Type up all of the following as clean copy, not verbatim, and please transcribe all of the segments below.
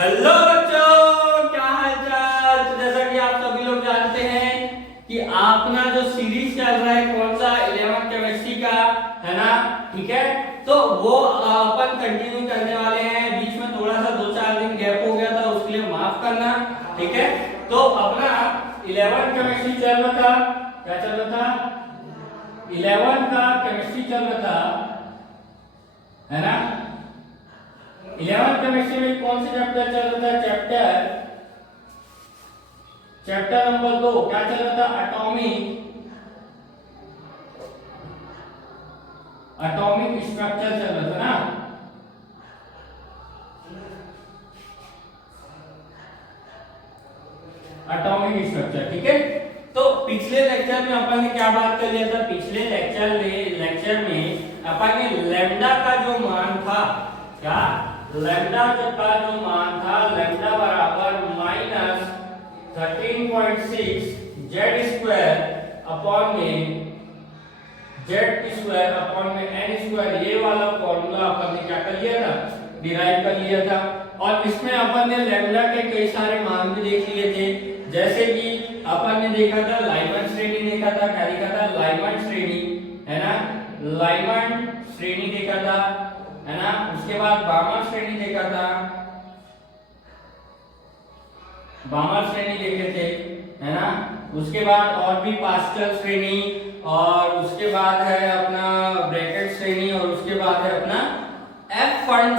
Hello बच्चों, क्या हाल चाल। तो जैसा कि आप सभी लोग जानते हैं कि अपना जो सीरीज चल रहा है कौन सा 11th केमिस्ट्री का है ना, ठीक है। तो वो अपन कंटिन्यू करने वाले हैं। बीच में थोड़ा सा 2-4 दिन गैप हो गया था, उसके लिए माफ करना, ठीक है। तो अपना 11th केमिस्ट्री चल रहा था, क्या चल रहा था, 11th का केमिस्ट्री चल रहा था, है ना। 11th केमिस्ट्री में कौन से चैप्टर चल रहा था? चैप्टर नंबर 2 क्या चल रहा था? एटॉमिक स्ट्रक्चर चल रहा था ना। एटॉमिक स्ट्रक्चर, ठीक है। तो पिछले लेक्चर में अपन ने क्या बात कर लिया था? पिछले लेक्चर में अपन ने लैम्डा का जो मान था, क्या लैम्डा का जो मान था, लैम्डा बराबर -13.6 जेड स्क्वायर अपॉन में n स्क्वायर, ये वाला फॉर्मूला अपन ने क्या कर लिया था? डिराइव कर लिया था। और इसमें अपन ने लैम्डा के कई सारे मान भी देख लिए थे, जैसे कि अपन ने देखा था लाइमन श्रेणी, देखा था क्या देखा था? लाइमन श्रेणी, है ना, लाइमन श्रेणी देखा था, है ना। उसके बाद बामर श्रेणी देखा था, बामर श्रेणी देखे थे, है ना। उसके बाद और भी पास्कल श्रेणी, और उसके बाद है अपना ब्रैकेट श्रेणी, और उसके बाद है अपना एफ फंड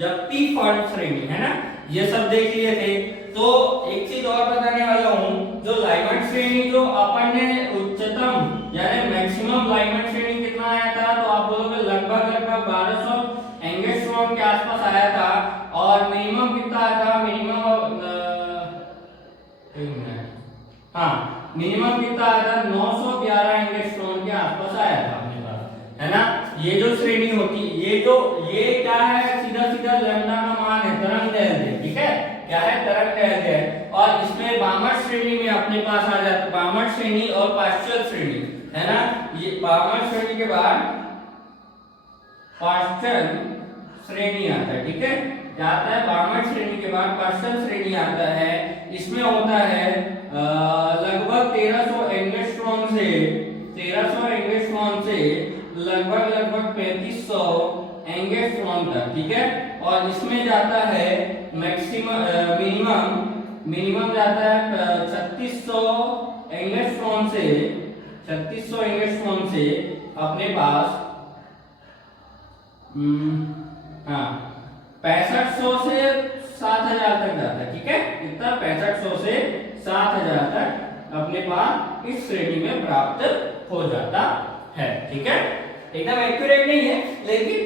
या पी फंड श्रेणी, है ना। ये सब देख लिए थे। तो एक चीज और बताने वाला हूं, जो लाइमन श्रेणी जो अपन ने उच्चतम यानी मैक्सिमम लाइमन श्रेणी कितना आया था? तो आप बोलोगे लगभग 1200 एंगस्ट्रॉम के आसपास आया था। और मिनिमम कितना आया था? मिनिमम कितना आया था? 911 एंगस्ट्रॉम के आसपास आया था अपने पास, है ना। ये जो श्रेणी होती है, ये क्या है? सीधा सीधा लैम्डा का मान है, तरंगदैर्घ्य, ठीक है। क्या है? तरंगदैर्घ्य। और इसमें बामर श्रेणी में अपने पास आ जाता है बामर श्रेणी और पास्कल श्रेणी, है ना। ये बामर श्रेणी के बाद पास्कल श्रेणी आता है, ठीक है। क्या आता है? बामर श्रेणी के बाद पास्कल श्रेणी आता है। इसमें होता है लगभग 1300 एंगस्ट्रॉम से लगभग 3500 एंगस्ट्रॉम तक, ठीक है। और इसमें जाता है मिनिमम जाता है 3600 एंगस्ट्रॉम से अपने पास 6500 से 7000 तक जाता है, ठीक है। इतना 6500 से 7000 तक अपने पास इस श्रेणी में प्राप्त हो जाता है, ठीक है। एकदम एक्यूरेट नहीं है, लेकिन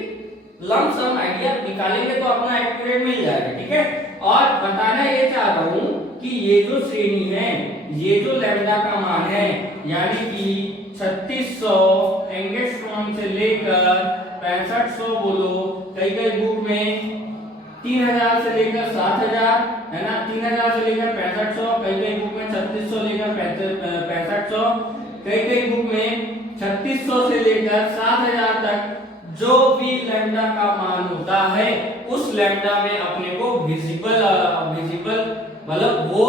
लंप सम आइडिया निकालेंगे तो अपना एक्यूरेट मिल जाएगा, ठीक है। और बताना ये चाह रहा हूं कि ये जो श्रेणी है, ये जो लैम्डा का मान है, यानी कि 3600 एंगस्ट्रॉम से लेकर 6500 बोलो, कई बुक में 3000 से लेकर 7000, है ना। 3000 से लेकर 6500, कई बुक में 3600 लेकर 6500, कई बुक में 3600 से लेकर 7000 तक जो भी लैम्डा का मान होता है, उस लैम्डा में अपने को विजिबल मतलब वो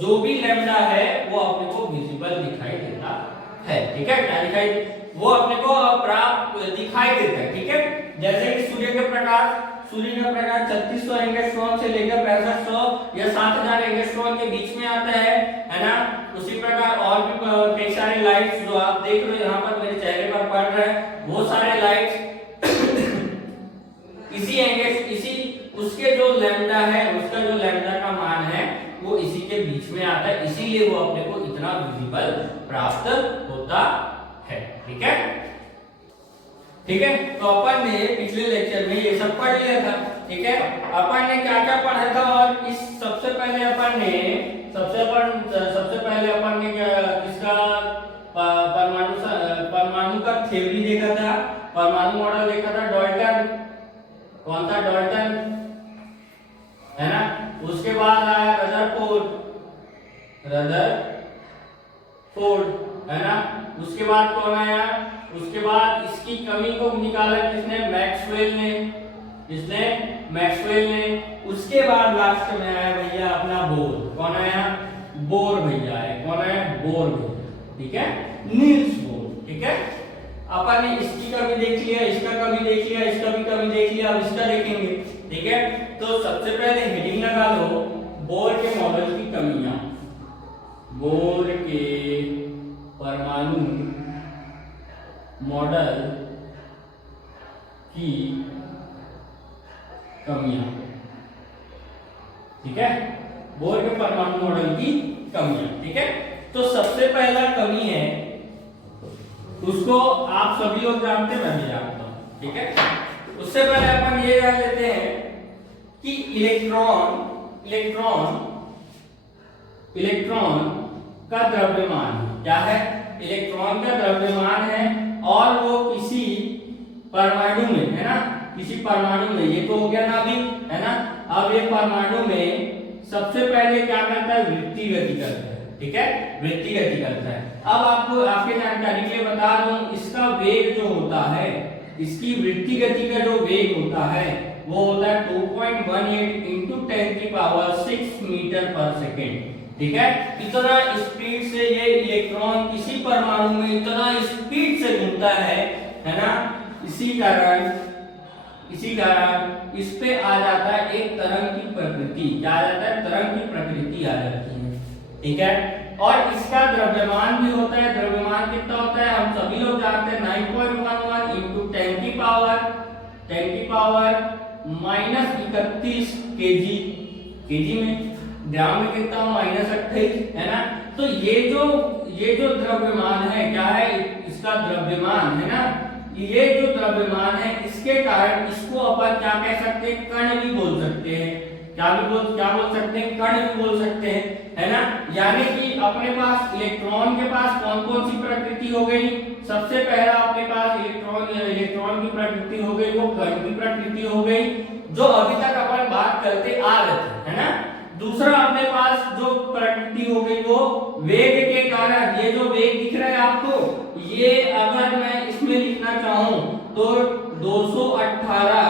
जो भी लैम्डा है वो अपने को विजिबल दिखाई देता है, ठीक है। क्या दिखाई? वो अपने को प्राप्त दिखाई देता है, ठीक है। जैसे कि सूर्य का प्रकाश 3600 एंगस्ट्रॉम से लेकर 6500 या 7000 एंगस्ट्रॉम के बीच में आता है ना। उसी प्रकार और भी कई सारे लाइट्स जो आप देख रहे हो यहाँ पर मेरे चेहरे पर पड़ रहे हैं, वो सारे लाइट्स इसी उसके जो लैम्डा है, उसका जो लैम्डा का मान है वो इसी के बीच में आता है, इसीलिए वो अपने को इतना विजिबल प्राप्त होता है, ठीक है। ठीक है, तो अपन ने पिछले लेक्चर में ये सब पढ़ लिया था, ठीक है। अपन ने क्या क्या पढ़ा था? और इस सबसे पहले अपन ने किसका परमाणु का थ्योरी देखा था, परमाणु मॉडल देखा था। डाल्टन, कौन था? डाल्टन, है ना। उसके बाद आया रदरफोर्ड, है ना। उसके बाद कौन आया? उसके बाद इसकी कमी को निकाला किसने? मैक्सवेल ने। उसके बाद लास्ट में आया भैया अपना बोर। कौन आया? बोर भैया है। कौन है? बोर भैया। ठीक है, नील्स बोर। ठीक है, अपन ने इसकी का भी देख लिया, इसका का भी देख लिया, इसका भी का भी देख लिया, अब इसका देखेंगे। ठीक है, तो सबसे पहले हेडिंग लगा दो बोर के मॉडल की कमियां। बोर के परमाणु मॉडल की कमियां। ठीक है, बोर के परमाणु मॉडल की कमियां। ठीक है, तो सबसे पहला कमी है, उसको आप सभी लोग जानते हैं, मैं भी जानता हूं। ठीक है, उससे पहले अपन ये जान लेते हैं कि इलेक्ट्रॉन का द्रव्यमान क्या है। इलेक्ट्रॉन का द्रव्यमान है और वो किसी परमाणु में है ना, किसी परमाणु में, ये तो हो गया नाभिक है ना। अब ये परमाणु में सबसे पहले क्या करता है? वृत्ति गति करता है। ठीक है, वृत्ति गति करता है। अब आपको आपके जानकारी के लिए बता दूं, इसका वेग जो होता है, इसकी वृत्ति गति का जो वेग होता है वो होता है 2.18 इंटू 10⁶ मीटर पर सेकेंड। ठीक है, इतना स्पीड से ये इलेक्ट्रॉन किसी परमाणु में इतना स्पीड से घूमता है ना। इसी कारण इस पे आ जाता है एक तरंग की प्रकृति। क्या आ जाता है? तरंग की प्रकृति आ जाती है। ठीक है, और इसका द्रव्यमान भी होता है। द्रव्यमान कितना होता है हम सभी लोग जानते हैं, 9.11 इंटू 10⁻31 केजी। केजी में, ग्राम में कितना? -28 है ना। तो ये जो द्रव्यमान है, क्या है? इसका द्रव्यमान है ना, ये जो द्रव्यमान है, इसके कारण इसको अपन क्या कह सकते हैं? कण भी बोल सकते हैं। क्या बोल सकते हैं? कण भी बोल सकते हैं, है ना। यानी कि अपने पास इलेक्ट्रॉन के पास कौन कौन सी प्रकृति हो गई? सबसे पहला अपने पास इलेक्ट्रॉन की प्रकृति हो गई, वो कण की प्रकृति हो गई, जो अभी तक अपन बात करते आ रहे थे, है ना। दूसरा अपने पास जो प्रकृति हो गई वो वेग के कारण। ये जो वेग दिख रहा है आपको, ये अगर मैं इसमें लिखना चाहूं तो 218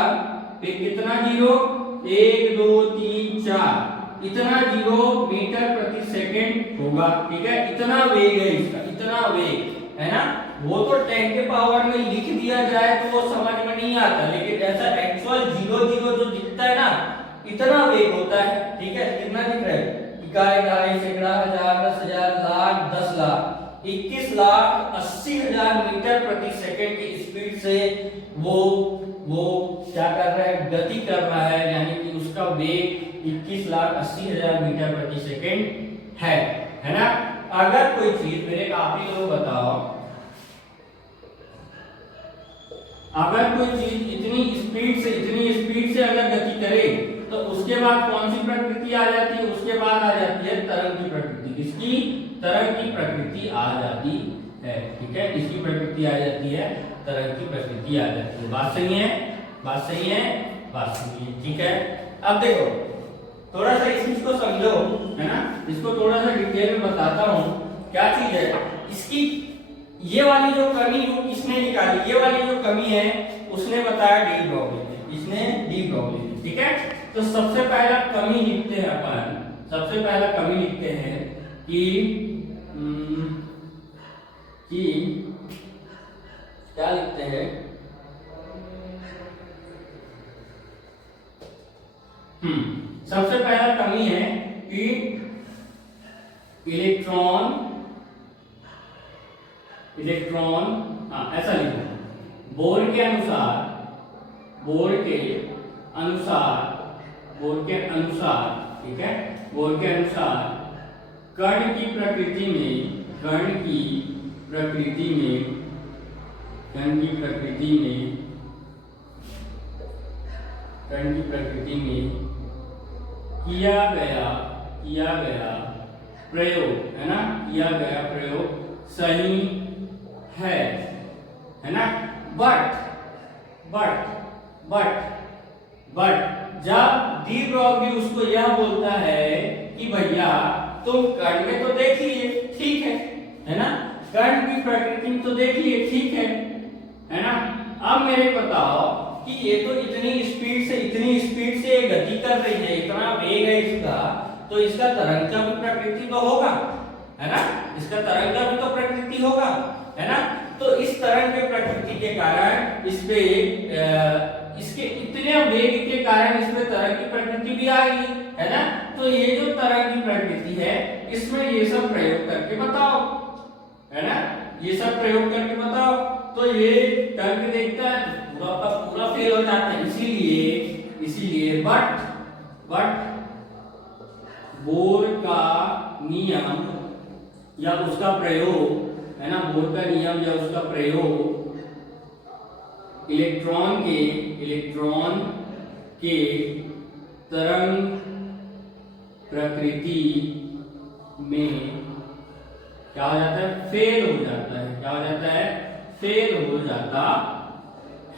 पे कितना जीरो? 1 2 3 4 इतना जीरो मीटर प्रति सेकंड होगा। ठीक है, इतना वेग है इसका, इतना वेग है ना। वो तो 10 के पावर में लिख दिया जाए तो वो समझ में नहीं आता, लेकिन ऐसा एक्चुअल 0 जो दिखता है ना, इतना वेग होता है। ठीक है, कितना दिख रहा है? इकाई, सैकड़ा, हजार, 10,000, लाख, 10 लाख, 21,80,000 मीटर प्रति सेकंड की स्पीड से वो क्या कर रहा है? गति कर रहा है। यानी कि उसका वेग 21,80,000 मीटर प्रति सेकंड है ना। अगर कोई चीज, मेरे आप ही लोग बताओ, अगर कोई चीज इतनी स्पीड से अगर गति करे तो उसके बाद कौन सी प्रकृति आ जाती है? उसके बाद आ जाती है तरंग की प्रकृति। किसकी? तरंग की प्रकृति आ जाती है। ठीक है, किसकी प्रकृति आ जाती है? तरंग की प्रकृति आ जाती है। बात सही है? बात सही है? बात सही है। ठीक है, अब देखो थोड़ा सा इस चीज को समझो, है ना। इसको थोड़ा सा डिटेल में बताता हूँ क्या चीज है इसकी। ये वाली जो कमी वो किसने निकाली? ये वाली जो कमी है उसने बताया डी ब्रॉगली ने। इसने डी ब्रॉगली ने। ठीक है, तो सबसे पहला कमी लिखते हैं अपन। सबसे पहला कमी लिखते हैं कि क्या लिखते हैं? सबसे पहला कमी है कि इलेक्ट्रॉन, ऐसा लिखो, बोर के अनुसार ठीक है, बोर के अनुसार कण की प्रकृति में किया गया प्रयोग, है ना, किया गया प्रयोग सही है ना। बट जब डी ब्रॉगली उसको यह बोलता है कि भैया तुम कण में तो देख लिए, ठीक है ना, कण की प्रकृति तो देख लिए, ठीक है ना। अब मेरे बताओ कि ये तो इतनी स्पीड से गति कर रही है, इतना वेग है इसका, तो इसका तरंग का भी प्रकृति तो होगा, है ना, इसका तरंग का भी तो प्रकृति होगा, है ना। तो इस तरंग के प्रकृति के कारण इस पे इसके इतने वेग के कारण इसमें तरंग की प्रकृति भी आ गई, है ना। तो ये जो तरंग की प्रकृति है इसमें ये सब प्रयोग करके बताओ, है ना, ये सब प्रयोग करके बताओ। तो ये करके देखता है पूरा का पूरा फेल हो जाता है। इसीलिए बट बोर का नियम या उसका प्रयोग, है ना, बोर का नियम या उसका प्रयोग इलेक्ट्रॉन के तरंग प्रकृति में क्या हो जाता है, फेल हो जाता है। क्या हो जाता है, फेल हो जाता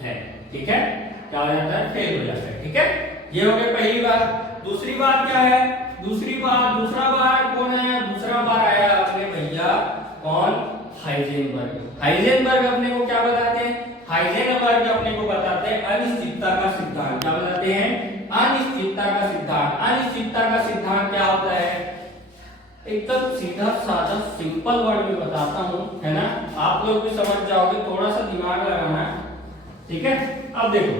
है, ठीक है, क्या हो जाता है, फेल हो जाता है, ठीक है। ये हो गई पहली बात। दूसरी बात क्या है, दूसरा बार कौन है, दूसरा बार आया अपने भैया कौन, हाइजेनबर्ग अपने को क्या बताते हैं, हाइजेनबर्ग अपने को बताते हैं अनिश्चितता का सिद्धांत। क्या बताते हैं, अनिश्चितता का सिद्धांत। अनिश्चितता का सिद्धांत क्या होता है, एकदम सीधा साधा सिंपल वर्ड में बताता हूं, है ना, आप लोग भी समझ जाओगे, थोड़ा सा दिमाग लगाना, ठीक है। अब देखो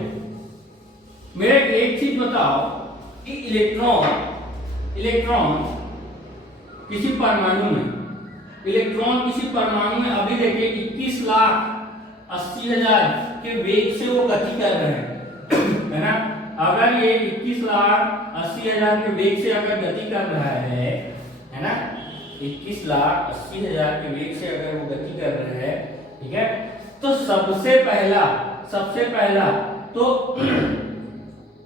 मेरे एक चीज बताओ कि इलेक्ट्रॉन किसी परमाणु में अभी देखिए 21,80,000 के वेग से वो गति कर रहे हैं, है ना। अगर ये 21,80,000 के वेग से अगर गति कर रहा है ना, 21,80,000 के वेग से अगर वो गति कर रहे हैं, ठीक है, तो सबसे पहला तो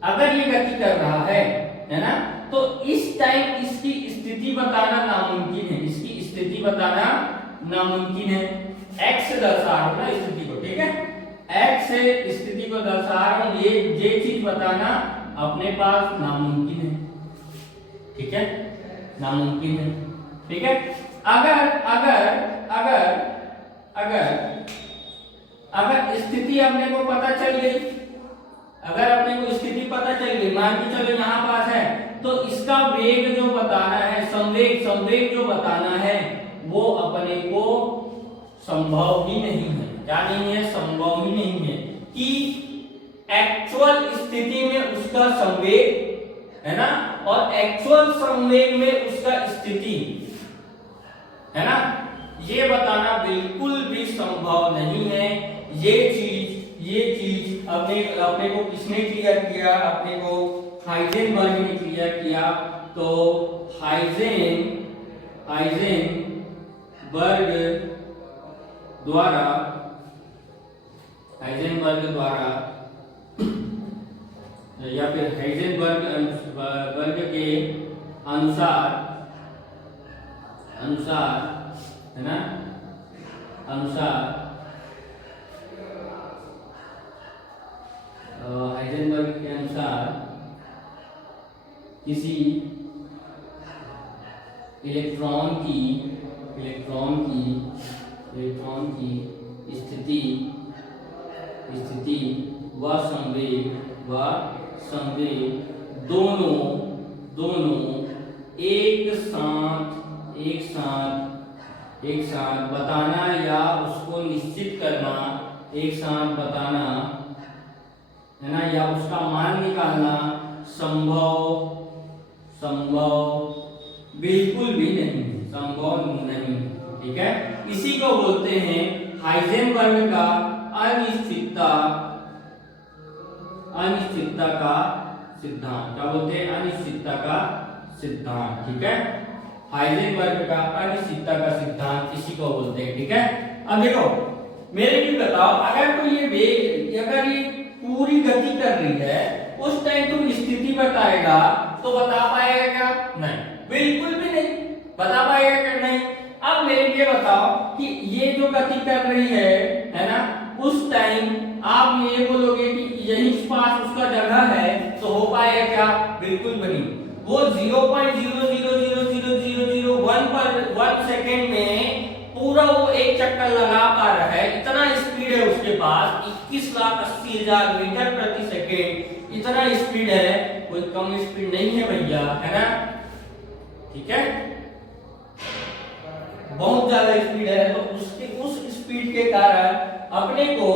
अगर ये गति कर रहा है ना, तो इस टाइम इसकी स्थिति बताना नामुमकिन है, इसकी स्थिति बताना नामुमकिन है। एक्स से दर्शा रहा हूं ना स्थिति को, ठीक है, एक्स से स्थिति को दर्शा रहा हूं, ये चीज बताना अपने पास नामुमकिन है, ठीक है, नामुमकिन है, ठीक है। अगर स्थिति अपने को पता चल गई, मान के चलो यहाँ पास है, तो इसका वेग जो बताना है, संवेग जो बताना है, वो अपने को संभव ही नहीं है। क्या नहीं है, संभव ही नहीं है कि एक्चुअल स्थिति में उसका संवेग, है ना, और एक्चुअल संवेग में उसका स्थिति, है ना, ये बताना बिल्कुल भी संभव नहीं है। ये चीज अपने को किसने क्लियर किया, अपने को हाइजेनबर्ग ने क्लियर किया। तो हाइजेनबर्ग द्वारा या फिर हाइजेनबर्ग के अनुसार, है ना, हाइजेनबर्ग के अनुसार किसी इलेक्ट्रॉन की स्थिति व संवेग दोनों एक साथ बताना या उसको निश्चित करना, एक साथ बताना, है ना, या उसका मान निकालना संभव बिल्कुल भी नहीं, संभव नहीं, ठीक है। इसी को बोलते हैं हाइजेनबर्ग का अनिश्चितता का सिद्धांत। क्या बोलते हैं, अनिश्चितता का सिद्धांत, ठीक है। हाइजेनबर्ग का अनिश्चितता का सिद्धांत इसी को बोलते हैं, ठीक है। अब देखो मेरे भी बताओ, अगर कोई ये वेग, अगर ये पूरी गति कर रही है, उस टाइम तुम स्थिति बताएगा तो बता पाएगा क्या, नहीं, बिल्कुल भी नहीं बता पाएगा क्या, नहीं। अब मेरे ये बताओ कि ये जो गति कर रही है ना, उस टाइम आप ये बोलोगे कि यही पास उसका जगह है, तो हो पाएगा क्या, बिल्कुल भी नहीं। वो 0.0000001 सेकेंड में पूरा वो एक चक्कर लगा पा रहा है, इतना स्पीड है उसके पास, 21,80,000 मीटर प्रति सेकेंड इतना स्पीड है, वो कोई कम स्पीड नहीं है भैया, है ना, ठीक है, बहुत ज्यादा स्पीड है, तो उसके उस स्पीड के कारण अपने को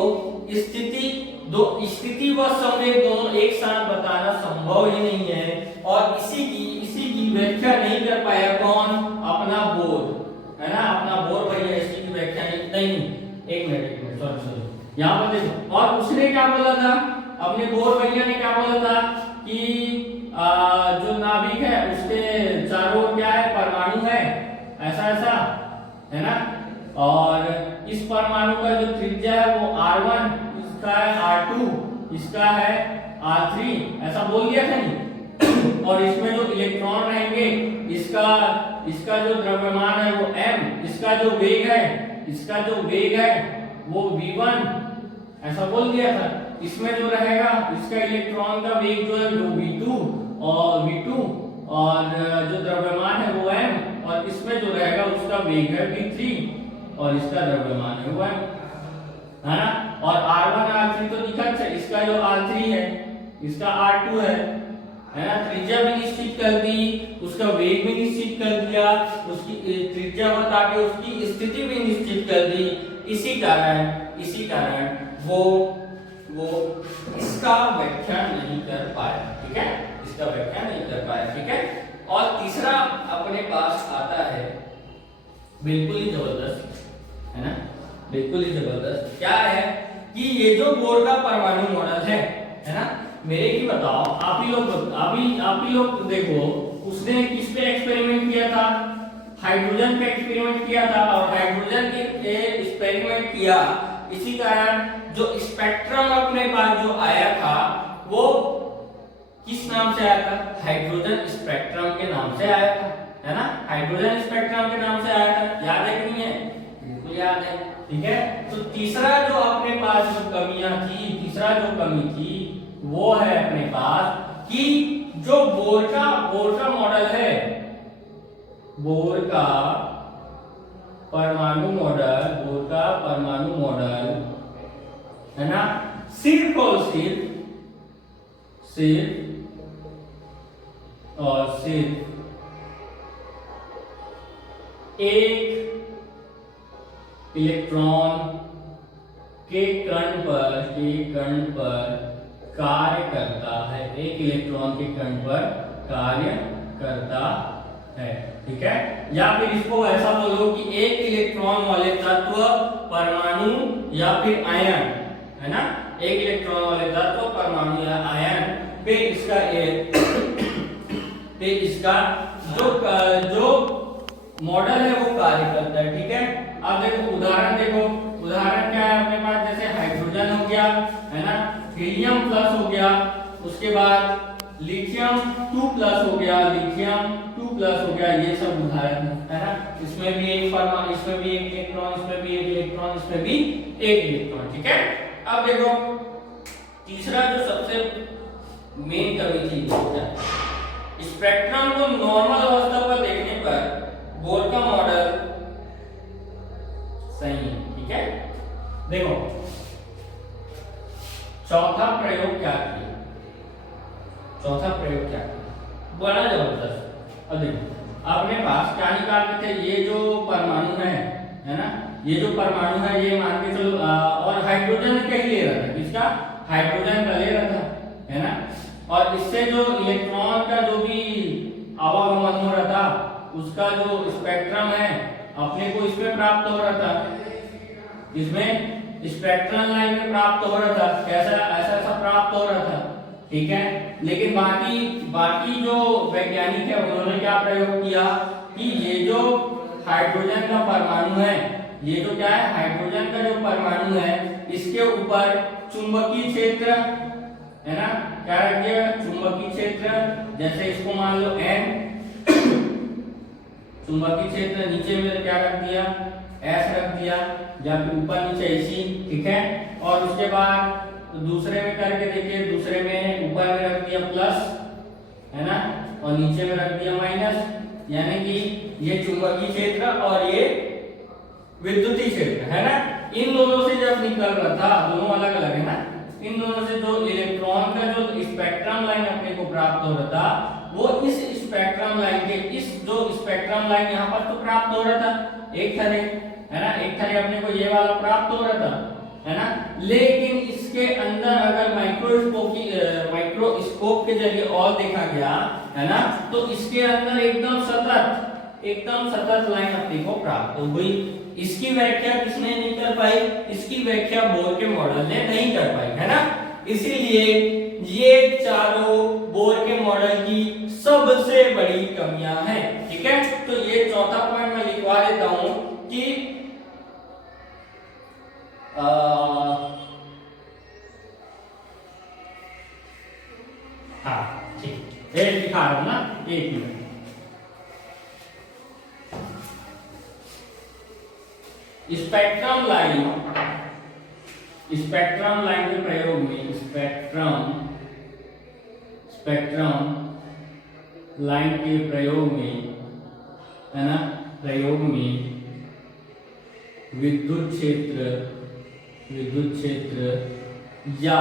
स्थिति व संवेग दोनों एक साथ बताना संभव ही नहीं है, और इसी की व्याख्या नहीं कर पाया कौन, अपना बोर, है ना, अपना बोर भैया इसी की व्याख्या नहीं, एक मिनट सॉरी यहाँ पर देखो, और उसने क्या बोला था, अपने बोर भैया ने क्या बोला था कि जो नाभिक है उसके चारों ओर क्या है, परमाणु है, ऐसा है ना, और इस परमाणु का जो त्रिज्या है वो R1, इसका है R2, इसका है R3, ऐसा बोल दिया था नहीं और इसमें जो इलेक्ट्रॉन रहेंगे, इसका जो द्रव्यमान है वो m, इसका जो वेग है वो v1, ऐसा बोल दिया था। इसमें जो रहेगा इसका इलेक्ट्रॉन का वेग जो है वो v2 और जो द्रव्यमान है वो m, और इसमें जो रहेगा उसका वेग है v3 और इसका द्रव्यमान है वो m, है ना, और R1 R3 तो दिखा है, इसका जो R3 है इसका R2 है ना, त्रिज्या भी निश्चित कर दी, उसका वेग भी निश्चित कर दिया, उसकी त्रिज्या बता के उसकी स्थिति भी निश्चित कर दी, इसी कारण वो इसका व्याख्या नहीं कर पाया, ठीक है, इसका व्याख्या नहीं कर पाया, ठीक है। और तीसरा अपने पास आता है बिल्कुल ही जबरदस्त, है ना, बिल्कुल ही जबरदस्त, क्या है कि ये जो बोर का परमाणु मॉडल है ना, मेरे की बताओ, आप ही लोग देखो, उसने किस पे एक्सपेरिमेंट किया था, हाइड्रोजन पे एक्सपेरिमेंट किया था, और हाइड्रोजन के एक्सपेरिमेंट किया, इसी कारण जो स्पेक्ट्रम अपने पास जो आया था वो किस नाम से आया था, हाइड्रोजन स्पेक्ट्रम के नाम से आया था, है ना, हाइड्रोजन स्पेक्ट्रम के नाम से आया था, याद है कि नहीं है, बिल्कुल याद है, ठीक है। तो तीसरा जो अपने पास जो कमी थी वो है अपने पास कि जो बोर का मॉडल है, बोर का परमाणु मॉडल है ना, सिर्फ एक इलेक्ट्रॉन के कण पर कार्य करता है, एक इलेक्ट्रॉन के कण पर कार्य करता है, ठीक है। या फिर इसको ऐसा बोलो कि एक इलेक्ट्रॉन वाले तत्व, परमाणु या फिर आयन, है ना, एक इलेक्ट्रॉन वाले तत्व, परमाणु या आयन पे इसका जो मॉडल है वो कार्य करता है, ठीक है। अब देखो उदाहरण क्या है अपने पास, जैसे हाइड्रोजन हो गया, है ना, हीलियम प्लस हो गया, उसके बाद लिथियम 2 प्लस हो गया, ये सब उदाहरण है ना, इसमें भी एक परमाणु, इसमें भी एक इलेक्ट्रॉन, इसमें भी एक इलेक्ट्रॉन, इसमें भी एक इलेक्ट्रॉन, ठीक है। अब देखो तीसरा जो सबसे मेन कमी थी, स्पेक्ट्रम को नॉर्मल अवस्था पर देखने पर बोर का मॉडल सही है, ठीक है। देखो चौथा प्रयोग क्या किया, बड़ा जबरदस्त। अब देखो अपने पास क्या निकालते थे, ये जो परमाणु है ना, ये मान के चलो, और हाइड्रोजन का ही ले रहा था, किसका, हाइड्रोजन का ले रहा था, है ना, और इससे जो इलेक्ट्रॉन का जो भी आवागमन हो रहा था, उसका जो स्पेक्ट्रम है अपने को इसमें प्राप्त हो रहा था, इसमें स्पेक्ट्रम लाइन में प्राप्त हो रहा था, कैसा ऐसा प्राप्त हो रहा था, ठीक है। लेकिन बाकी जो वैज्ञानिक है उन्होंने क्या प्रयोग किया कि ये जो हाइड्रोजन का परमाणु है, ये जो क्या है, हाइड्रोजन का जो परमाणु है, इसके ऊपर चुंबकीय क्षेत्र, है ना, क्या रख दिया, चुंबकीय क्षेत्र, जैसे इसको मान लो n, चुंबकीय क्षेत्र नीचे में क्या रख दिया, S रख दिया, या फिर ऊपर नीचे ऐसी, ठीक है। और उसके बाद दूसरे में करके देखिए, दूसरे में ऊपर में रख दिया प्लस, है ना, और नीचे में रख दिया माइनस, यानी कि ये चुंबकीय क्षेत्र और ये विद्युतीय क्षेत्र, है ना। इन दोनों से जब निकल रहा था, दोनों अलग अलग है ना, इन दोनों से जो इलेक्ट्रॉन का जो स्पेक्ट्रम लाइन अपने को प्राप्त हो रहा था वो इस स्पेक्ट्रम लाइन के इस जो स्पेक्ट्रम लाइन यहाँ पर तो प्राप्त हो रहा था एक थरे, है ना, एक थरे अपने को ये वाला प्राप्त हो रहा था, है ना। लेकिन इसके अंदर अगर माइक्रोस्कोप के जरिए और देखा गया, है ना, तो इसके अंदर एकदम सतत लाइन अपने को प्राप्त हो गई। इसकी व्याख्या किसने नहीं कर पाई? इसकी व्याख्या बोर के मॉडल ने नहीं कर पाई, है ना। इसीलिए ये चारों बोर के मॉडल की सबसे बड़ी कमियां हैं, ठीक है। तो ये चौथा पॉइंट मैं लिखवा देता हूं कि हाँ ठीक, ये लिखा रहा हूं ना, एक मिनट। स्पेक्ट्रम लाइन के प्रयोग में स्पेक्ट्रम लाइन के प्रयोग में, है ना, प्रयोग में विद्युत क्षेत्र या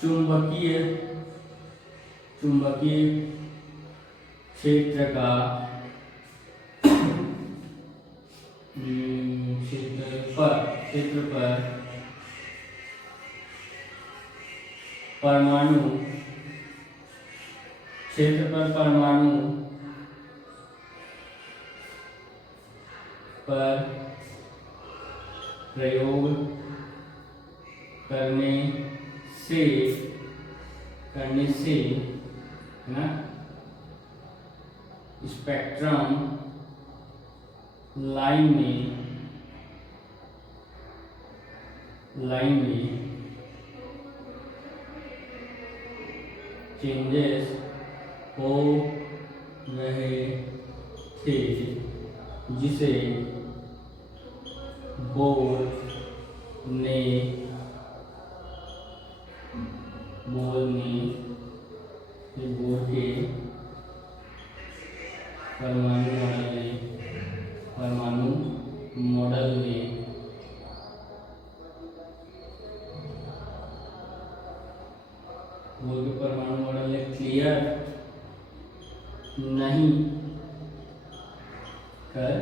चुंबकीय क्षेत्र का क्षेत्र पर परमाणु पर प्रयोग करने से, है ना, स्पेक्ट्रम लाइन में चेंजेस हो रहे थे, जिसे बोर के परमाणु मॉडल ने क्लियर नहीं कर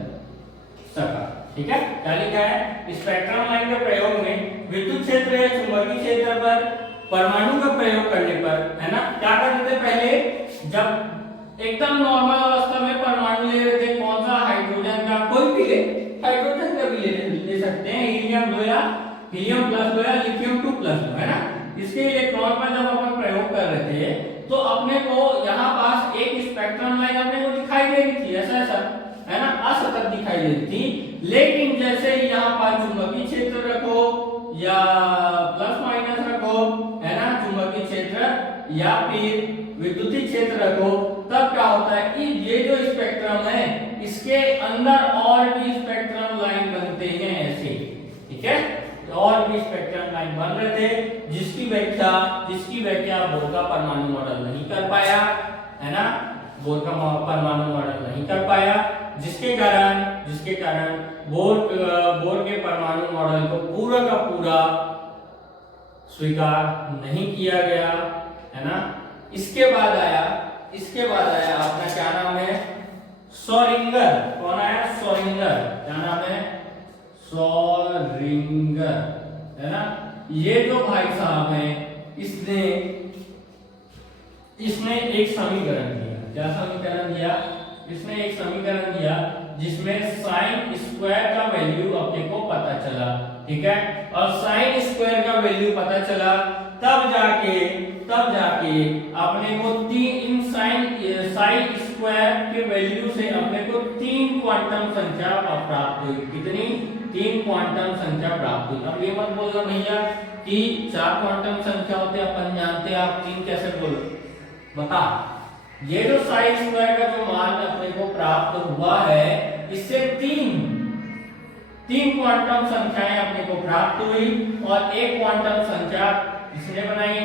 सका, ठीक है। क्या लिखा है? स्पेक्ट्रम लाइन के प्रयोग में विद्युत क्षेत्र या चुंबकीय क्षेत्र पर परमाणु का प्रयोग करने पर, है ना, क्या करते थे पहले? जब एकदम नॉर्मल अवस्था में परमाणु ले रहे थे, कौन सा? हाइड्रोजन का, कोई भी ले, हाइड्रोजन का भी ले सकते हैं, हीलियम 2 या हीलियम प्लस 2 या लिथियम 2 प्लस 2, है ना। इसके इलेक्ट्रॉन पर जब अपन प्रयोग कर रहे थे तो अपने को यहाँ पास एक स्पेक्ट्रम लाइन अपने को दिखाई दे रही थी, ऐसा, है ना, असतत दिखाई दे रही थी। लेकिन जैसे ही यहाँ पर चुंबकीय क्षेत्र रखो या प्लस माइनस रखो, है ना, चुंबकीय क्षेत्र या फिर विद्युतीय क्षेत्र रखो, तब क्या होता है कि ये जो स्पेक्ट्रम है इसके अंदर और भी स्पेक्ट्रम लाइन बनते हैं ऐसे, ठीक है। और भी स्पेक्ट्रम लाइन बन रहे थे जिसकी व्याख्या बोर का परमाणु मॉडल नहीं कर पाया, है ना, बोर का परमाणु मॉडल नहीं कर पाया, जिसके कारण बोर के परमाणु मॉडल को पूरा का पूरा स्वीकार नहीं किया गया, है ना। इसके बाद आया अपना क्या नाम है? श्रोडिंगर। कौन आया? श्रोडिंगर। क्या नाम है? श्रोडिंगर, है ना। ये जो भाई साहब हैं, इसने एक समीकरण दिया। क्या समीकरण दिया? इसने एक समीकरण दिया जिसमें साइन स्क्वायर का वैल्यू अपने को पता चला, ठीक है। और साइन स्क्वायर का वैल्यू पता चला तब जाके अपने को इन साइन स्क्वायर के वैल्यू से अपने को 3 क्वांटम संख्या प्राप्त हुई। कितनी? 3 क्वांटम संख्या प्राप्त हुई। अब ये मत बोलना भैया कि 4 क्वांटम संख्या होते, अपन जानते हैं, आप 3 कैसे बोलो? बता। ये जो साइन स्क्वायर का जो मान अपने को प्राप्त हुआ है, इससे 3 क्वांटम संख्याएं अपने को प्राप्त हुई और एक क्वांटम संख्या इसने बनाई,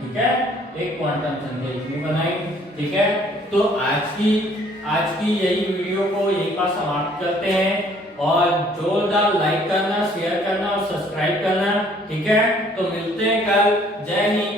ठीक है। एक क्वांटम संख्या इसने बनाई, ठीक है। तो आज की यही वीडियो को यहीं पर समाप्त करते हैं। और जोरदार लाइक करना, शेयर करना और सब्सक्राइब करना। ठीक है, तो मिलते हैं कल। जय हिंद।